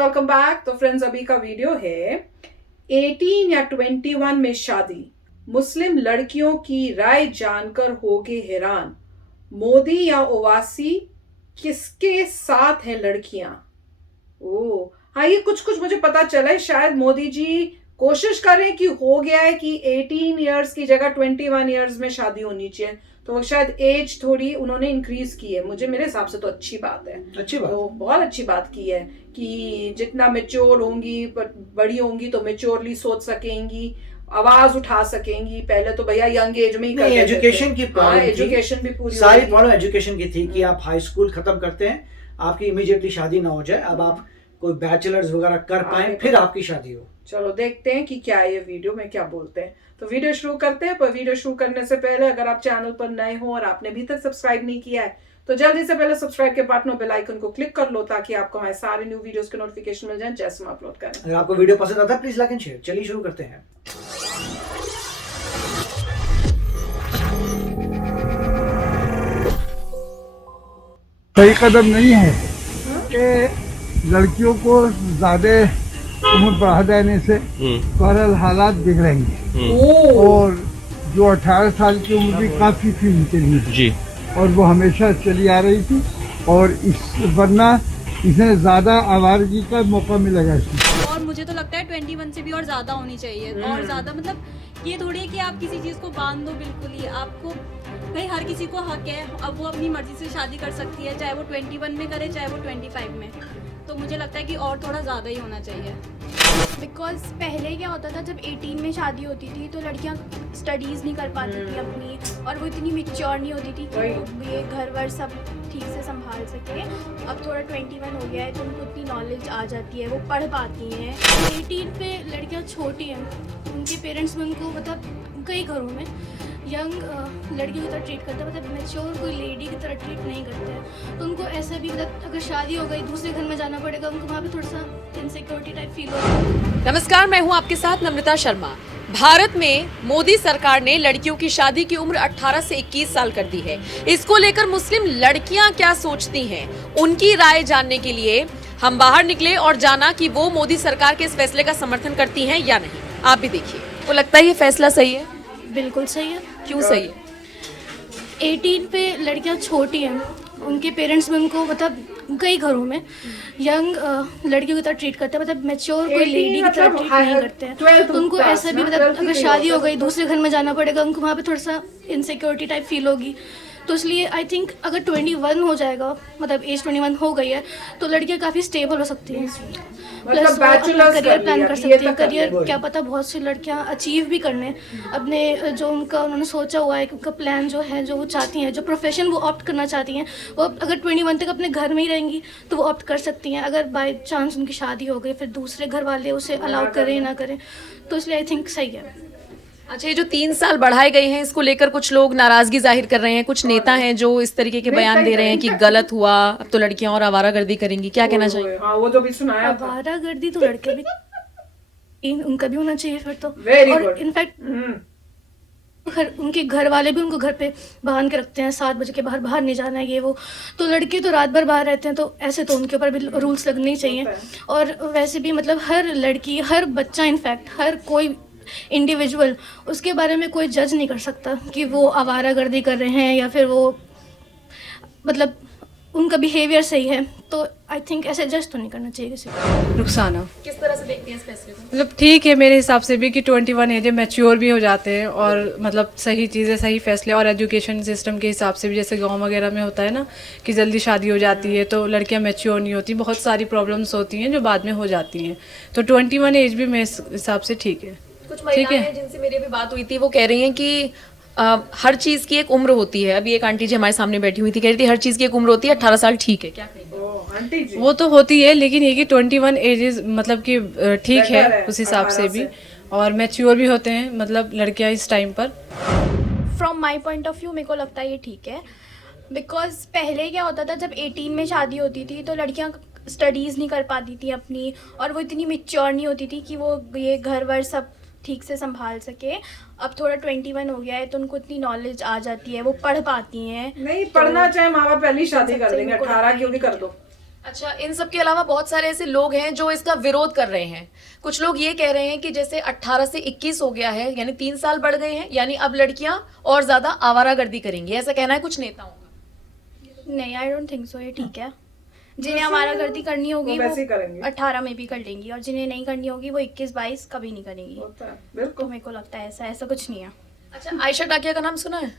Welcome back. तो friends, अभी का वीडियो है 18 या 21 में शादी, मुस्लिम लड़कियों की राय जानकर होगे हैरान, मोदी या ओवैसी किसके साथ हैं लड़कियां। ओ हाँ, ये कुछ कुछ मुझे पता चला है, शायद मोदी जी कोशिश कर रहे हैं कि हो गया है कि 18 इयर्स की जगह 21 इयर्स में शादी होनी चाहिए, तो शायद एज थोड़ी उन्होंने इंक्रीज की है। मुझे मेरे हिसाब से तो अच्छी बात है, अच्छी बात, तो बहुत अच्छी बात की है कि जितना मेच्योर होंगी, बड़ी होंगी तो मेच्योरली सोच सकेंगी, आवाज उठा सकेंगी। पहले तो भैया यंग एज में ही करते थे। एजुकेशन की प्रॉब्लम थी, एजुकेशन भी पूरी सारी प्रॉब्लम एजुकेशन की थी कि आप हाई स्कूल खत्म करते हैं, आपकी इमीडिएटली शादी ना हो जाए, अब आप कोई बैचलर्स वगैरह कर पाए फिर आपकी शादी हो। चलो देखते हैं कि क्या ये वीडियो में क्या बोलते हैं। तो वीडियो शुरू करते हैं, पर वीडियो शुरू करने से पहले अगर आप चैनल पर नए हो और आपने अभी तक सब्सक्राइब नहीं किया है तो जल्दी से पहले सब्सक्राइब के बटन और बेल आइकन को क्लिक कर लो, ताकि आपको हमारे सारे न्यू वीडियोस के नोटिफिकेशन मिल जाए जैसे हम अपलोड करें। अगर आपको वीडियो पसंद आता है प्लीज लाइक एंड शेयर। चलिए शुरू करते हैं। सही कदम नहीं है कि लड़कियों को ज्यादा उम्र बढ़ा देने से बहरहाल हालात बिगड़ेंगे। और जो 18 साल की उम्र भी काफी थी उनके लिए जी, और वो हमेशा चली आ रही थी, और इस वरना इसे ज्यादा आवारगी का मौका मिलेगा इसमें। और मुझे तो लगता है 21 से भी और ज्यादा होनी चाहिए, और ज्यादा मतलब ये थोड़ी है कि आप किसी चीज को बांध दो बिल्कुल ही। आपको भाई हर किसी को हक है, अब वो अपनी मर्जी से शादी कर सकती है, चाहे वो 21 में करे चाहे वो 25 में। तो मुझे लगता है कि और थोड़ा ज़्यादा ही होना चाहिए। बिकॉज पहले क्या होता था, जब 18 में शादी होती थी तो लड़कियां स्टडीज़ नहीं कर पाती थी अपनी, और वो इतनी मैच्योर नहीं होती थी कि ये घर वर सब ठीक से संभाल सके। अब थोड़ा 21 हो गया है तो उनको इतनी नॉलेज आ जाती है, वो पढ़ पाती हैं। 18 पे लड़कियां छोटी हैं, उनके पेरेंट्स भी उनको मतलब कई घरों में यंग लड़कियों की तरह ट्रीट करते हैं, मतलब मैच्योर कोई लेडी की तरह ट्रीट नहीं करते हैं। तो उनको ऐसा भी मतलब अगर शादी हो गई दूसरे घर में जाना पड़ेगा, उनको वहाँ पे थोड़ा सा इनसिक्योरिटी टाइप फील होगा। नमस्कार, मैं हूँ आपके साथ नम्रता शर्मा। भारत में मोदी सरकार ने लड़कियों की शादी की उम्र 18 से 21 साल कर दी है। इसको लेकर मुस्लिम लड़कियां क्या सोचती हैं, उनकी राय जानने के लिए हम बाहर निकले और जाना कि वो मोदी सरकार के इस फैसले का समर्थन करती हैं या नहीं। आप भी देखिए, वो लगता है ये फैसला सही है? बिल्कुल सही है। क्यों सही है? 18 पे लड़कियां छोटी हैं, उनके पेरेंट्स भी उनको मतलब कई घरों में यंग लड़कियों की तरह ट्रीट करते हैं, मतलब मैच्योर कोई लेडी की तरह ट्रीट नहीं करते हैं। तो उनको ऐसा भी मतलब अगर शादी हो गई दूसरे घर में जाना पड़ेगा, उनको वहाँ पे थोड़ा सा इनसिक्योरिटी टाइप फील होगी। तो इसलिए आई थिंक अगर 21 हो जाएगा, मतलब एज 21 हो गई है, तो लड़कियां काफ़ी स्टेबल हो सकती हैं, प्लस करियर प्लान कर सकती हैं। करियर क्या पता बहुत सी लड़कियां अचीव भी करने अपने जो उन्होंने सोचा हुआ है, उनका प्लान जो है, जो वो चाहती हैं, जो प्रोफेशन वो ऑप्ट करना चाहती हैं, वो अगर 21 तक अपने घर में ही रहेंगी तो वो ऑप्ट कर सकती हैं। अगर बाय चांस उनकी शादी हो गई, फिर दूसरे घर वाले उसे अलाउ करें ना करें, तो इसलिए आई थिंक सही है। अच्छा, ये जो 3 साल बढ़ाए गए हैं, इसको लेकर कुछ लोग नाराजगी जाहिर कर रहे हैं, कुछ नेता हैं जो इस तरीके के बयान दे रहे हैं कि गलत हुआ, अब तो लड़कियां और आवारागर्दी करेंगी। क्या कहना चाहिए? हाँ, वो जो भी सुनाया आवारागर्दी तो लड़के भी उनका भी होना चाहिए फिर तो। और इनफैक्ट उनके घर वाले भी उनको घर पे बांध के रखते हैं, 7 बजे के बाहर नहीं जाना है, ये वो। तो लड़के तो रात भर बाहर रहते हैं, तो ऐसे तो उनके ऊपर भी रूल्स लगने चाहिए। और वैसे भी मतलब हर लड़की, हर बच्चा, इनफैक्ट हर कोई इंडिविजुअल, उसके बारे में कोई जज नहीं कर सकता कि वो आवारागर्दी कर रहे हैं या फिर वो मतलब उनका बिहेवियर सही है। तो आई थिंक ऐसे जज तो नहीं करना चाहिए किसी को। रुखसाना, किस तरह से देखती हैं इस फैसले को? मतलब ठीक है मेरे हिसाब से भी कि 21 एज है, मैच्योर भी हो जाते हैं, और मतलब सही चीज़ें, सही फैसले। और एजुकेशन सिस्टम के हिसाब से भी जैसे गांव वगैरह में होता है ना कि जल्दी शादी हो जाती है तो लड़कियां मैच्योर नहीं होती, बहुत सारी प्रॉब्लम्स होती हैं जो बाद में हो जाती हैं। तो 21 एज भी मेरे हिसाब से ठीक है। कुछ महिलाएं हैं जिनसे मेरी अभी बात हुई थी, वो कह रही हैं कि हर चीज की एक उम्र होती है। अभी एक आंटी जी हमारे सामने बैठी हुई थी, कह रही थी हर चीज की एक उम्र होती है, 18 साल ठीक है। क्या कहेंगे? वो तो होती है, लेकिन ये कि 21 एज मतलब कि ठीक है उस हिसाब से भी, और मैच्योर भी होते हैं मतलब लड़कियां इस टाइम पर। From my point of view मेरे को लगता है ये ठीक है। बिकॉज पहले क्या होता था, जब 18 में शादी होती थी तो लड़कियां स्टडीज़ नहीं कर पाती थी अपनी, और वो इतनी मैच्योर नहीं होती थी कि वो ये घर वर सब ठीक से संभाल सके। अब थोड़ा 21 हो गया है तो उनको इतनी नॉलेज आ जाती है, वो पढ़ पाती हैं। नहीं पढ़ना चाहे माँ बाप पहली शादी कर देंगे, 18 क्यों नहीं कर दो। अच्छा, इन सब के अलावा बहुत सारे ऐसे लोग हैं जो इसका विरोध कर रहे हैं। कुछ लोग ये कह रहे हैं कि जैसे 18 से 21 हो गया है, यानी 3 साल बढ़ गए हैं, यानी अब लड़कियां और ज्यादा आवारागर्दी करेंगी, ऐसा कहना है कुछ नेताओं का। नहीं, आई डोंट थिंक सो, ये ठीक है। जिन्हें आवारागर्दी करनी होगी वो वैसे ही करेंगे। 18 में भी कर लेंगी, और जिन्हें नहीं करनी होगी वो 21-22 कभी नहीं करेंगी। होता है, तो बिल्कुल। मेरे को लगता है ऐसा कुछ नहीं है। अच्छा, आयशा टाकिया का नाम सुना है?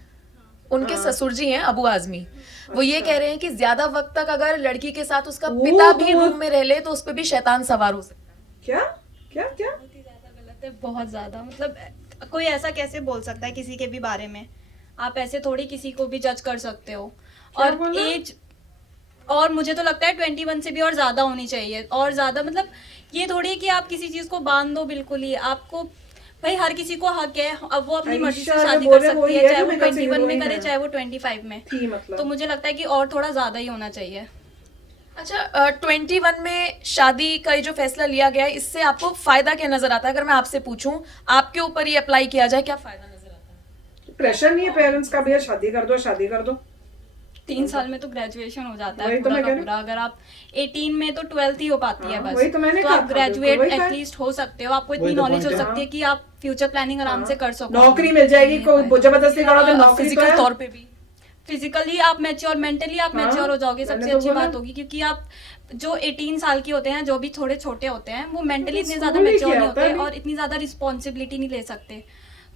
उनके ससुर जी हैं अबू आजमी, वो ये कह रहे हैं कि ज्यादा वक्त तक अगर लड़की के साथ उसका पिता भी रूम में रह ले तो उस पर भी शैतान सवार हो सकता है। क्या क्या क्या? बहुत ही ज़्यादा गलत है, बहुत ज़्यादा। मतलब कोई ऐसा कैसे बोल सकता है किसी के भी बारे में? आप ऐसे थोड़ी किसी को भी जज कर सकते हो। और बोला? एज, और मुझे तो लगता है 21 से भी और ज़्यादा होनी चाहिए, और ज़्यादा। मतलब ये थोड़ी है कि आप किसी चीज़ को बांध दो बिल्कुल ही। आपको भाई हर किसी को हक है, अब वो अपनी मर्जी से आयशा शादी बोले कर सकती वही है, है चाहे जो वो मैं कल से 21 में heroine करे है। चाहे वो 25 में। थी मतलब। तो मुझे लगता है कि और थोड़ा ज़्यादा ही होना चाहिए। अच्छा, 21 में शादी का ये जो फैसला लिया गया है, इससे आपको फायदा क्या नजर आता है? अगर मैं आपसे पूछूं, आपके ऊपर ये अप्लाई किया जाए, क्या फायदा नजर आता है? प्रेशर नहीं है पेरेंट्स का, भैया शादी कर दो, शादी कर दो। 3 साल में तो ग्रेजुएशन हो जाता वही है तो पूरा मैं का कह रही पूरा। अगर आप 18 में तो 12th ही हो पाती है हाँ, बस। वही तो मैंने कहा आप था, ग्रेजुएट वही कहा। एटलीस्ट हो सकते हो, आपको इतनी वही तो नॉलेज point हो है। सकती है कि आप फ्यूचर प्लानिंग आराम से कर सको। नौकरी मिल जाएगी, कोई जबरदस्ती करो तो नौकरी तो फिजिकल है। तौर पे भी। फिजिकली आप मैच्योर, मेंटली आप हाँ, मैच्योर हो जाओगे, मैंने सबसे तो अच्छी बोला। बात होगी। क्योंकि आप जो 18 साल के होते हैं, जो भी थोड़े छोटे होते हैं, वो मेंटली इतने स्कूल ज्यादा ही मैच्योर किया नहीं होता होते है और इतनी ज्यादा रिस्पॉन्सिबिलिटी नहीं ले सकते।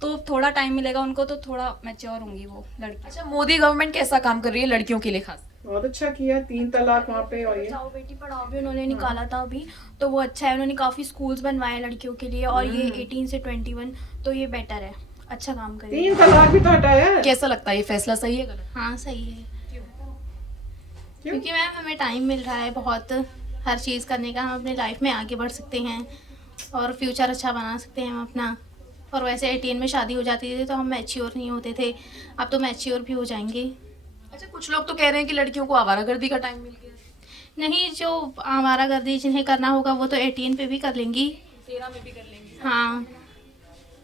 तो थोड़ा टाइम मिलेगा उनको, तो थोड़ा मैच्योर होंगी वो लड़की। अच्छा, मोदी गवर्नमेंट कैसा काम कर रही है लड़कियों के लिए खास? बहुत अच्छा किया, 3 तलाक वहाँ पे। और ये बचाओ बेटी पढ़ाओ भी उन्होंने निकाला था अभी, तो वो अच्छा है। उन्होंने काफ़ी स्कूल्स बनवाए लड़कियों के लिए, और ये 18 से 21, तो ये बेटर है, अच्छा काम कर रही है। 3 तलाक भी तो हटाया है। कैसा लगता है ये फैसला, सही है गलत? हाँ सही है, क्योंकि मैम हमें टाइम मिल रहा है बहुत हर चीज़ करने का। हम अपने लाइफ में आगे बढ़ सकते हैं और फ्यूचर अच्छा बना सकते हैं हम अपना। और वैसे 18 में शादी हो जाती थी तो हम मैच्योर नहीं होते थे, अब तो मैच्योर भी हो जाएंगे। अच्छा, कुछ लोग तो कह रहे हैं कि लड़कियों को आवारागर्दी का टाइम मिल गया। नहीं, जो आवारागर्दी जिन्हें करना होगा वो तो 18 पे भी कर लेंगी। 13 में भी कर लेंगे। हाँ,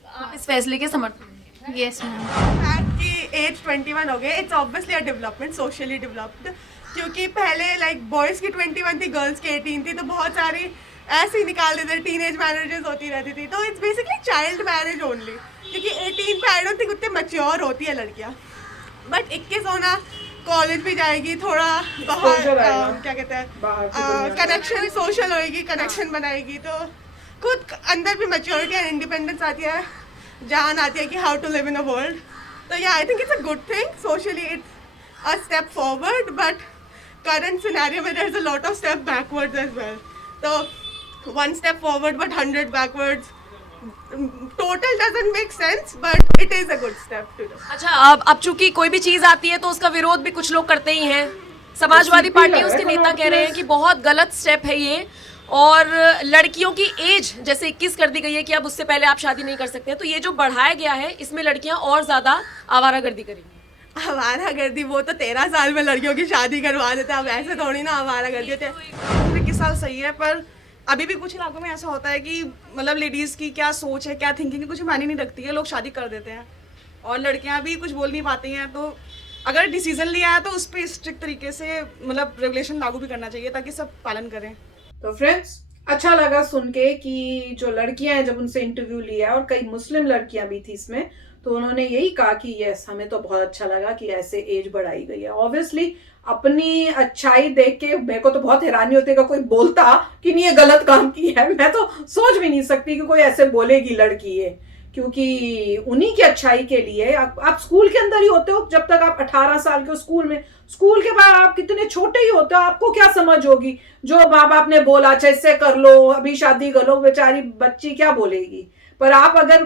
आप इस फैसले के समर्थन? Yes ma'am. फैक्ट कि एज 21 हो गए, it's obviously a development, socially developed. क्योंकि पहले लाइक बॉयज़ की 21 थी, गर्ल्स की 18 थी, तो बहुत सारी ऐसे ही निकाल देते, टीनेज मैरिजेस होती रहती थी। तो it's basically child marriage only, क्योंकि 18 पे आई डोंट थिंक उतने मैच्योर होती है लड़कियाँ। बट 21 होना, कॉलेज भी जाएगी, थोड़ा बाहर Exposure आएगा। क्या कहते बाहर की हैं, दुनिया कनेक्शन, सोशल होएगी, कनेक्शन बनाएगी, तो खुद अंदर भी मैच्योरिटी एंड इंडिपेंडेंस आती है, जान आती है कि how to live in a world. तो या I think it's a good thing, socially it's a step forward, but current scenario में there is a lot of step backwards as well. तो 1 step forward but 100 backwards, total doesn't make sense, but it is a good step to do. अच्छा, अब चूंकि कोई भी चीज आती है तो उसका विरोध भी कुछ लोग करते ही हैं। समाजवादी CP पार्टी, लगा है उसके नेता कनॉट कह रहे हैं प्लस। कि बहुत गलत स्टेप है ये, और लड़कियों की एज जैसे 21 कर दी गई है कि अब उससे पहले आप शादी नहीं कर सकते हैं, तो ये जो बढ़ाया गया है इसमें लड़कियां और ज्यादा आवारागर्दी करेंगी। आवारागर्दी वो तो 13 साल में लड़कियों की शादी करवा देते हैं, अब ऐसे थोड़ी ना आवारागर्दी होती है। 21 साल सही है, पर अभी भी कुछ इलाकों में ऐसा होता है कि मतलब लेडीज़ की क्या सोच है, क्या थिंकिंग है, कुछ मायने नहीं रखती है, लोग शादी कर देते हैं और लड़कियां भी कुछ बोल नहीं पाती हैं। तो अगर डिसीजन लिया है तो उस पर स्ट्रिक्ट तरीके से मतलब रेगुलेशन लागू भी करना चाहिए ताकि सब पालन करें। तो फ्रेंड्स, अच्छा लगा सुन के कि जो लड़कियां हैं, जब उनसे इंटरव्यू लिया और कई मुस्लिम लड़कियां भी थी इसमें, तो उन्होंने यही कहा कि यस, हमें तो बहुत अच्छा लगा कि ऐसे एज बढ़ाई गई है। ऑब्वियसली अपनी अच्छाई देख के मेरे को तो बहुत हैरानी होती है कि कोई बोलता कि नहीं ये गलत काम की है। मैं तो सोच भी नहीं सकती कि कोई ऐसे बोलेगी लड़की है, क्योंकि उन्हीं की अच्छाई के लिए। आप स्कूल के अंदर ही होते हो जब तक आप 18 साल के हो, स्कूल के बाद आप कितने छोटे ही होते हो, आपको क्या समझ होगी? जो माँ बाप ने बोला अच्छा इससे कर लो, अभी शादी कर लो, बेचारी बच्ची क्या बोलेगी। पर आप अगर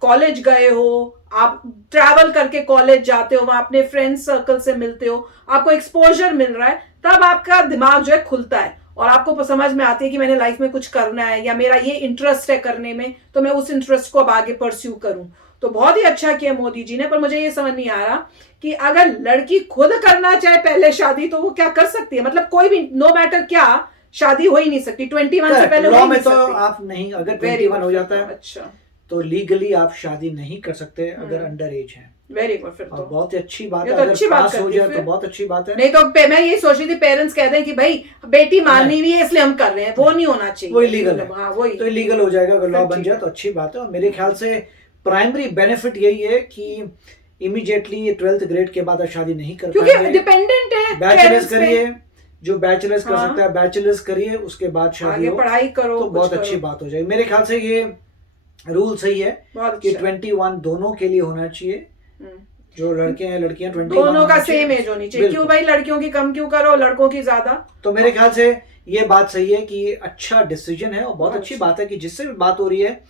कॉलेज गए हो, आप ट्रैवल करके कॉलेज जाते हो, वहां अपने फ्रेंड सर्कल से मिलते हो, आपको एक्सपोजर मिल रहा है, तब आपका दिमाग जो है खुलता है और आपको समझ में आती है कि मैंने लाइफ में कुछ करना है या मेरा ये इंटरेस्ट है करने में, तो मैं उस इंटरेस्ट को अब आगे परस्यू करूं। तो बहुत ही अच्छा किया मोदी जी ने। पर मुझे ये समझ नहीं आ रहा कि अगर लड़की खुद करना चाहे पहले शादी, तो वो क्या कर सकती है? मतलब कोई भी, नो मैटर क्या, शादी हो ही नहीं सकती 21 से पहले। लॉ हो ही में नहीं तो सकती। आप नहीं, अगर Very 21 हो good. जाता है अच्छा, तो लीगली आप शादी नहीं कर सकते अगर अंडर एज है। Very good. फिर और तो बहुत ही अच्छी बात ये है, तो अगर अच्छी बात पास हो करती जाए फिर। तो बहुत अच्छी बात है। नहीं तो मैं ये सोच रही थी पेरेंट्स कहते हैं कि भाई बेटी माननी हुई है इसलिए हम कर रहे हैं, वो नहीं होना चाहिए, वो इलीगल है। हाँ वही तो इलीगल हो जाएगा, अगर लॉ फिर बन ठीक जाए है। तो अच्छी बात है। और मेरे ख्याल से प्राइमरी बेनिफिट यही है कि इमीडिएटली 12th ग्रेड के बाद आप शादी नहीं कर क्योंकि पाएंगे। डिपेंडेंट है बैचलर्स parents पे। करिए, जो बैचलर्स कर हाँ। सकता है बैचलर्स करिए, उसके बाद शादी आगे हो पढ़ाई करो, तो कुछ बहुत करो। अच्छी बात हो जाएगी। मेरे ख्याल से ये रूल सही है बहुत कि अच्छा। 21 दोनों के लिए होना चाहिए, जो लड़के हैं लड़कियां 21 दोनों का होना चाहिए। सेम एज होनी चाहिए। क्यों बिल्कुल। भाई लड़कियों की कम क्यों करो, लड़कों की ज्यादा? तो मेरे ख्याल से ये बात सही है कि अच्छा डिसीजन है, और बहुत बहुत अच्छी अच्छा। बात है कि जिससे भी बात हो रही है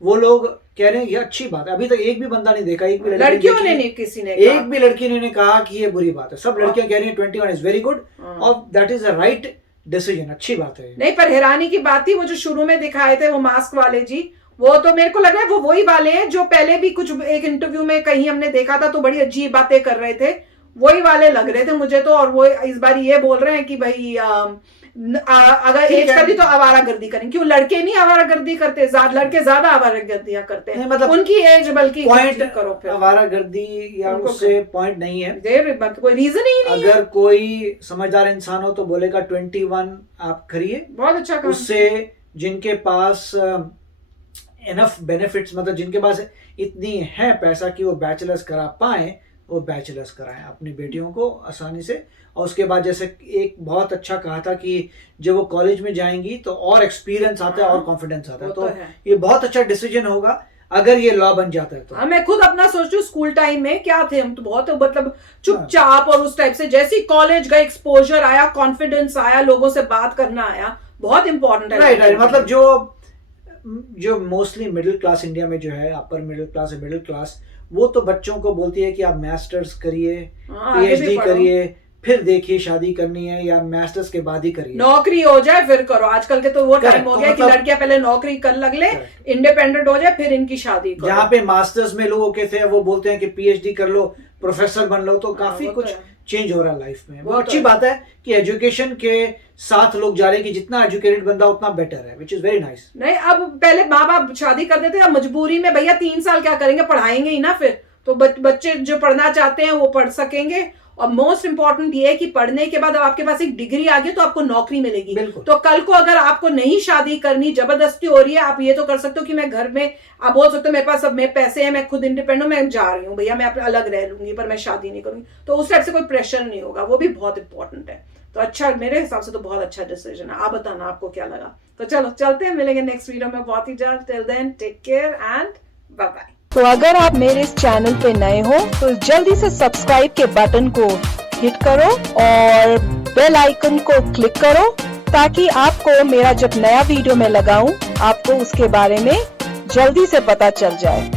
वो लोग कह रहे हैं ये अच्छी बात है। अभी तक एक भी बंदा नहीं देखा, एक भी लड़की लड़कियों देखी, ने नहीं, किसी ने एक कहा। भी लड़की ने कहा कि ये बुरी बात है। सब लड़कियां कह रही हैं 21 इज वेरी गुड और that is a right decision, अच्छी बात है। नहीं पर हैरानी की बात थी वो जो शुरू में दिखाए थे वो मास्क वाले जी, वो तो मेरे को लग रहा है वो वही वाले हैं जो पहले भी कुछ एक इंटरव्यू में कहीं हमने देखा था तो बड़ी अजीब बातें कर रहे थे, वही वाले लग रहे थे मुझे तो। और वो इस बार ये बोल रहे हैं कि भाई अगर एज कर दी तो आवारागर्दी करेंगे। क्यों लड़के नहीं आवारागर्दी करते? लड़के ज्यादा आवारागर्दियां करते हैं, मतलब उनकी एज बल्कि पॉइंट करो फिर। आवारागर्दी या उनको उससे पॉइंट नहीं है, कोई रीजन ही नहीं है। अगर कोई समझदार इंसान हो तो बोलेगा 21 आप करिए। बहुत अच्छा काम। उससे जिनके पास इनफ बेनिफिट्स, मतलब जिनके पास इतनी है पैसा कि वो बैचलर्स करा पाए, वो बैचलर्स कराएं अपनी बेटियों को आसानी से। और उसके बाद जैसे एक बहुत अच्छा कहा था कि जब वो कॉलेज में जाएंगी तो और एक्सपीरियंस आता है और कॉन्फिडेंस आता है। वो तो तो है। ये बहुत अच्छा डिसीजन होगा अगर ये लॉ बन जाता है तो। हाँ मैं खुद अपना सोच रही हूँ, स्कूल टाइम में क्या थे हम तो बहुत मतलब चुपचाप, और उस टाइप से जैसे कॉलेज गए एक्सपोजर आया, कॉन्फिडेंस आया, लोगों से बात करना आया, बहुत इंपॉर्टेंट है। राइट, मतलब जो मोस्टली मिडिल क्लास इंडिया में जो है, अपर मिडिल क्लास है, मिडिल क्लास, वो तो बच्चों को बोलती है कि आप मास्टर्स करिए, पीएचडी करिए, फिर देखिए शादी करनी है, या मास्टर्स के बाद ही करिए, नौकरी हो जाए फिर करो। आजकल के तो वो Correct, टाइम हो तो गया कि मतलब- लड़कियां पहले नौकरी कर लग ले, इंडिपेंडेंट हो जाए, फिर इनकी शादी करो। जहाँ पे मास्टर्स में लोगों के थे वो बोलते हैं कि पीएचडी कर लो, प्रोफेसर बन लो। तो काफी वो तो कुछ है। चेंज हो रहा है लाइफ में। वो वो तो अच्छी है। बात है कि एजुकेशन के साथ लोग जा रहे हैं कि जितना एजुकेटेड बंदा उतना बेटर है, विच इज वेरी नाइस। नहीं अब पहले माँ बाप शादी कर देते, अब मजबूरी में भैया 3 साल क्या करेंगे, पढ़ाएंगे ही ना फिर। तो बच्चे जो पढ़ना चाहते हैं वो पढ़ सकेंगे। और मोस्ट इंपॉर्टेंट ये है कि पढ़ने के बाद अब आपके पास एक डिग्री आ गई तो आपको नौकरी मिलेगी। तो कल को अगर आपको नहीं शादी करनी, जबरदस्ती हो रही है, आप ये तो कर सकते हो कि मैं घर में, आप बोल सकते हो मेरे पास सब में पैसे हैं, मैं खुद इंडिपेंडेंट हूँ, मैं जा रही हूँ भैया, मैं अपने अलग रह लूंगी पर मैं शादी नहीं करूंगी। तो उस टाइप से कोई प्रेशर नहीं होगा, वो भी बहुत इंपॉर्टेंट है। तो अच्छा, मेरे हिसाब से तो बहुत अच्छा डिसीजन है। आप बताना आपको क्या लगा। तो चलो चलते हैं, मिलेंगे नेक्स्ट वीडियो में बहुत ही जल्द। Till then take care and bye bye. तो अगर आप मेरे इस चैनल पे नए हो तो जल्दी से सब्सक्राइब के बटन को हिट करो और बेल आइकन को क्लिक करो, ताकि आपको मेरा जब नया वीडियो मैं लगाऊं आपको उसके बारे में जल्दी से पता चल जाए।